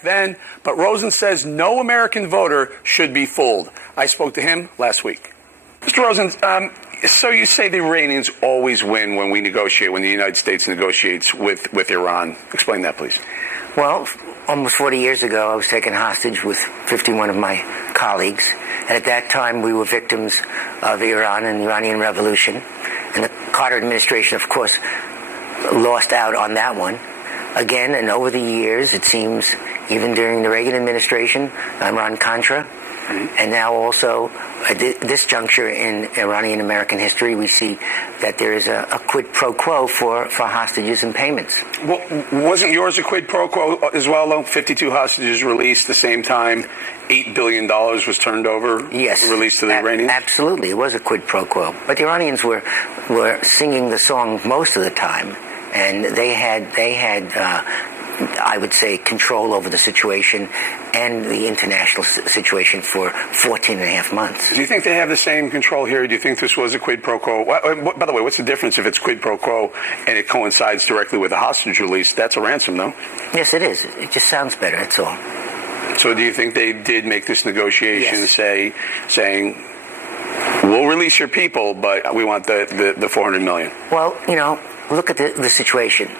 then, but Rosen says no American voter should be fooled. I spoke to him last week. Mr. Rosen, so you say the Iranians always win when we negotiate, when the United States negotiates with Iran. Explain that, please. Well, almost 40 years ago, I was taken hostage with 51 of my colleagues. And at that time, we were victims of Iran and the Iranian Revolution. And the Carter administration, of course, lost out on that one. Again, and over the years, it seems, even during the Reagan administration, Iran-Contra, and now also at this juncture in Iranian-American history, we see that there is a quid pro quo for hostages and payments. Well, wasn't yours a quid pro quo as well, though? 52 hostages released the same time, $8 billion was turned over, yes, released to the Iranians? Absolutely, it was a quid pro quo. But the Iranians were singing the song most of the time. And they had, I would say, control over the situation and the international situation for 14 and a half months. Do you think they have the same control here? Do you think this was a quid pro quo? By the way, what's the difference if it's quid pro quo and it coincides directly with a hostage release? That's a ransom, no? Yes, it is. It just sounds better, that's all. So do you think they did make this negotiation yes. saying, we'll release your people, but we want the $400 million? Well, look at the situation.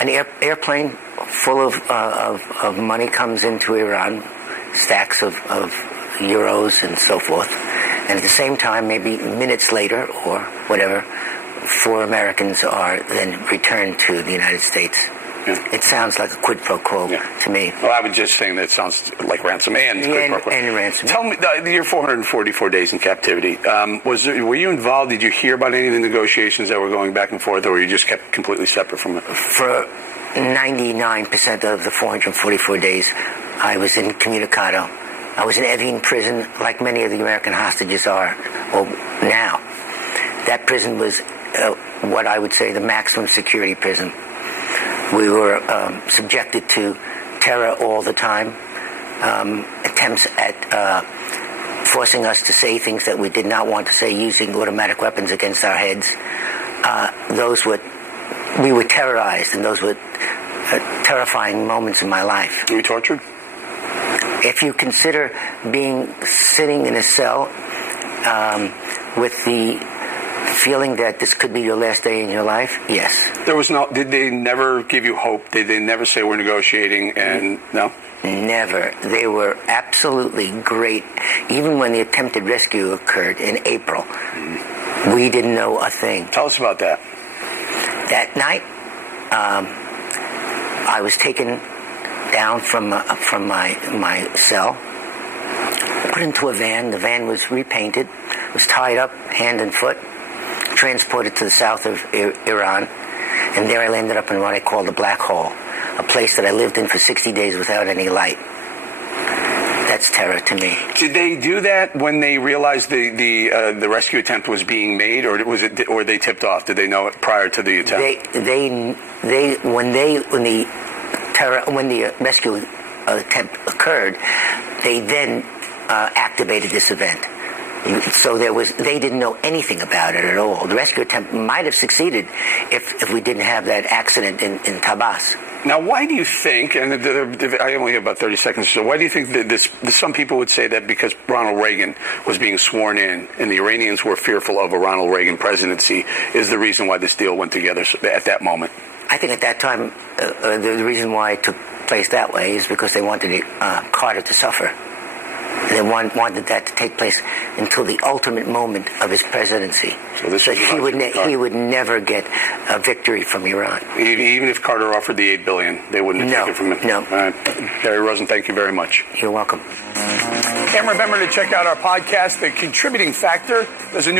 An airplane full of money comes into Iran, stacks of euros and so forth. And at the same time, maybe minutes later or whatever, 4 Americans are then returned to the United States. Yeah. It sounds like a quid pro quo to me. Well, I was just saying that it sounds like ransom and quid pro quo. And ransom. Tell me, your 444 days in captivity, were you involved? Did you hear about any of the negotiations that were going back and forth, or were you just kept completely separate from it? For 99% of the 444 days, I was incommunicado. I was in Evin prison, like many of the American hostages are now. That prison was what I would say the maximum security prison. We were subjected to terror all the time, attempts at forcing us to say things that we did not want to say, using automatic weapons against our heads. We were terrorized, and those were terrifying moments in my life. Were you tortured? If you consider sitting in a cell with the feeling that this could be your last day in your life, yes. Did they never give you hope? Did they never say we're negotiating and no? Never. They were absolutely great. Even when the attempted rescue occurred in April, we didn't know a thing. Tell us about that. That night, I was taken down from my cell, put into a van. The van was repainted, was tied up hand and foot, transported to the south of Iran, and there I landed up in what I call the black hole, a place that I lived in for 60 days without any light. That's terror to me. Did they do that when they realized the rescue attempt was being made, or or they tipped off? Did they know it prior to the attempt? When the rescue attempt occurred, they then activated this event. So they didn't know anything about it at all. The rescue attempt might have succeeded if we didn't have that accident in Tabas. Now, why do you think, and I only have about 30 seconds, so why do you think that some people would say that because Ronald Reagan was being sworn in and the Iranians were fearful of a Ronald Reagan presidency is the reason why this deal went together at that moment? I think at that time, the reason why it took place that way is because they wanted Carter to suffer. They wanted that to take place until the ultimate moment of his presidency. So he would never get a victory from Iran. Even if Carter offered the $8 billion, they wouldn't have taken it from him? No. All right. Barry Rosen, thank you very much. You're welcome. And remember to check out our podcast, The Contributing Factor. There's a new